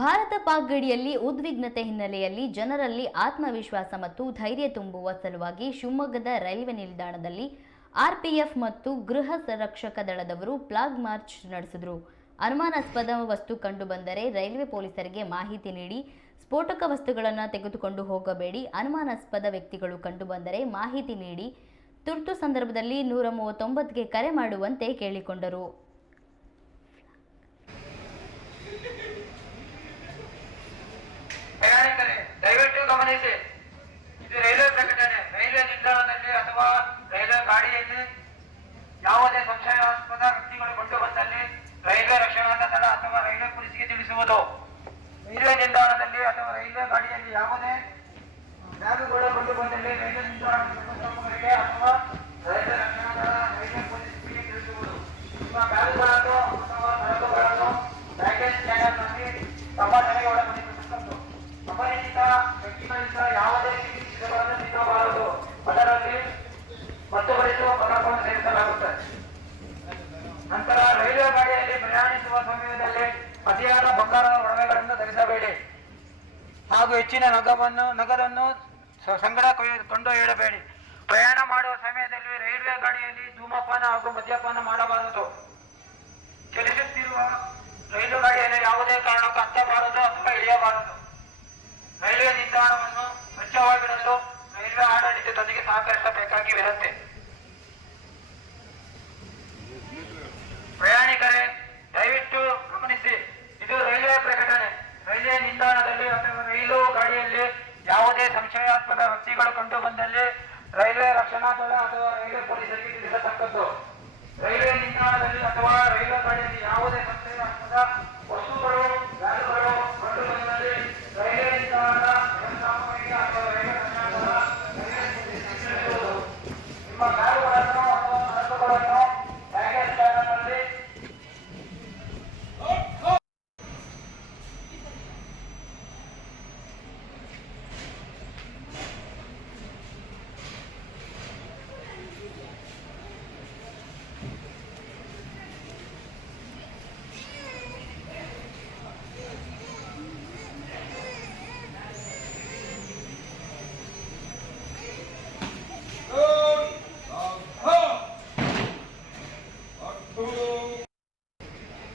ಭಾರತ ಪಾಕ್ ಗಡಿಯಲ್ಲಿ ಉದ್ವಿಗ್ನತೆ ಹಿನ್ನೆಲೆಯಲ್ಲಿ ಜನರಲ್ಲಿ ಆತ್ಮವಿಶ್ವಾಸ ಮತ್ತು ಧೈರ್ಯ ತುಂಬುವ ಸಲುವಾಗಿ ಶಿವಮೊಗ್ಗದ ರೈಲ್ವೆ ನಿಲ್ದಾಣದಲ್ಲಿ ಆರ್ಪಿಎಫ್ ಮತ್ತು ಗೃಹ ಸಂರಕ್ಷಕ ದಳದವರು ಫ್ಲಾಗ್ ಮಾರ್ಚ್ ನಡೆಸಿದರು. ಅನುಮಾನಾಸ್ಪದ ವಸ್ತು ಕಂಡುಬಂದರೆ ರೈಲ್ವೆ ಪೊಲೀಸರಿಗೆ ಮಾಹಿತಿ ನೀಡಿ ಸ್ಫೋಟಕ ವಸ್ತುಗಳನ್ನು ತೆಗೆದುಕೊಂಡು ಹೋಗಬೇಡಿ. ಅನುಮಾನಾಸ್ಪದ ವ್ಯಕ್ತಿಗಳು ಕಂಡುಬಂದರೆ ಮಾಹಿತಿ ನೀಡಿ ತುರ್ತು ಸಂದರ್ಭದಲ್ಲಿ ನೂರ ಮೂವತ್ತೊಂಬತ್ತಿಗೆ ಕರೆ ಮಾಡುವಂತೆ ಕೇಳಿಕೊಂಡರು ಪ್ರಯಾಣಿಕರೇ ದಯವಿಟ್ಟು ಗಮನಿಸಿ ಇದು ರೈಲ್ವೆ ಪ್ರಕಟಣೆ ರೈಲ್ವೆ ನಿಲ್ದಾಣದಲ್ಲಿ ಅಥವಾ ರೈಲ್ವೆ ಗಾಡಿಯಲ್ಲಿ ಯಾವುದೇ ಸಂಶಯಾಸ್ಪದ ವ್ಯಕ್ತಿಗಳು ಕಂಡು ಬಂದಲ್ಲಿ ರೈಲ್ವೆ ರಕ್ಷಣಾ ದಳ ಅಥವಾ ರೈಲ್ವೆ ಪೊಲೀಸ್ಗೆ ತಿಳಿಸುವುದು. ರೈಲ್ವೆ ನಿಲ್ದಾಣದಲ್ಲಿ ಅಥವಾ ರೈಲ್ವೆ ಗಾಡಿಯಲ್ಲಿ ಯಾವುದೇ ಬ್ಯಾಗುಗಳು ಕಂಡು ಬಂದಲ್ಲಿ ರೈಲ್ವೆ ನಿಲ್ದಾಣ ಅಥವಾ ಧರಿಸಬೇಡಿ ಹಾಗೂ ಹೆಚ್ಚಿನ ನಗವನ್ನು ನಗದನ್ನು ಸಂಗಡ ಕೊಂಡು ಕೊಂಡೊಯ್ಯಬೇಡಿ ಪ್ರಯಾಣ ಮಾಡುವ ಸಮಯದಲ್ಲಿ ರೈಲ್ವೆ ಗಾಡಿಯಲ್ಲಿ ಧೂಮಪಾನ ಹಾಗೂ ಮದ್ಯಪಾನ ಮಾಡಬಾರದು. ಚಲಿಸುತ್ತಿರುವ ರೈಲು ಗಾಡಿಯಲ್ಲಿ ಯಾವುದೇ ಕಾರಣಕ್ಕೂ ಹತ್ತಬಾರದು ಅಥವಾ ಇಳಿಯಬಾರದು. ರೈಲ್ವೆ ನಿಲ್ದಾಣವನ್ನು ಸ್ವಚ್ಛವಾಗಿಡಲು ರೈಲ್ವೆ ಆಡಳಿತದೊಂದಿಗೆ ಸಹಕರಿಸಬೇಕಾಗಿ ವಿನಂತಿ ಪ್ರಯಾಣಿಕರೇ ದಯವಿಟ್ಟು ಗಮನಿಸಿ ಇದು ರೈಲ್ವೆ ಪ್ರಕಟಣೆ ರೈಲ್ವೆ ನಿಲ್ದಾಣದಲ್ಲಿ ಅಥವಾ ರೈಲು ಗಾಡಿಯಲ್ಲಿ ಸಂಶಯಾಸ್ಪದ ವ್ಯಕ್ತಿಗಳು ಕಂಡು ಬಂದಲ್ಲಿ ರೈಲ್ವೆ ರಕ್ಷಣಾ ದಳ ಅಥವಾ ರೈಲ್ವೆ ಪೊಲೀಸರಿಗೆ ತಿಳಿಸತಕ್ಕದ್ದು. ರೈಲ್ವೆ ನಿಲ್ದಾಣದಲ್ಲಿ ಅಥವಾ ರೈಲ್ವೆ ಗಾಡಿಯಲ್ಲಿ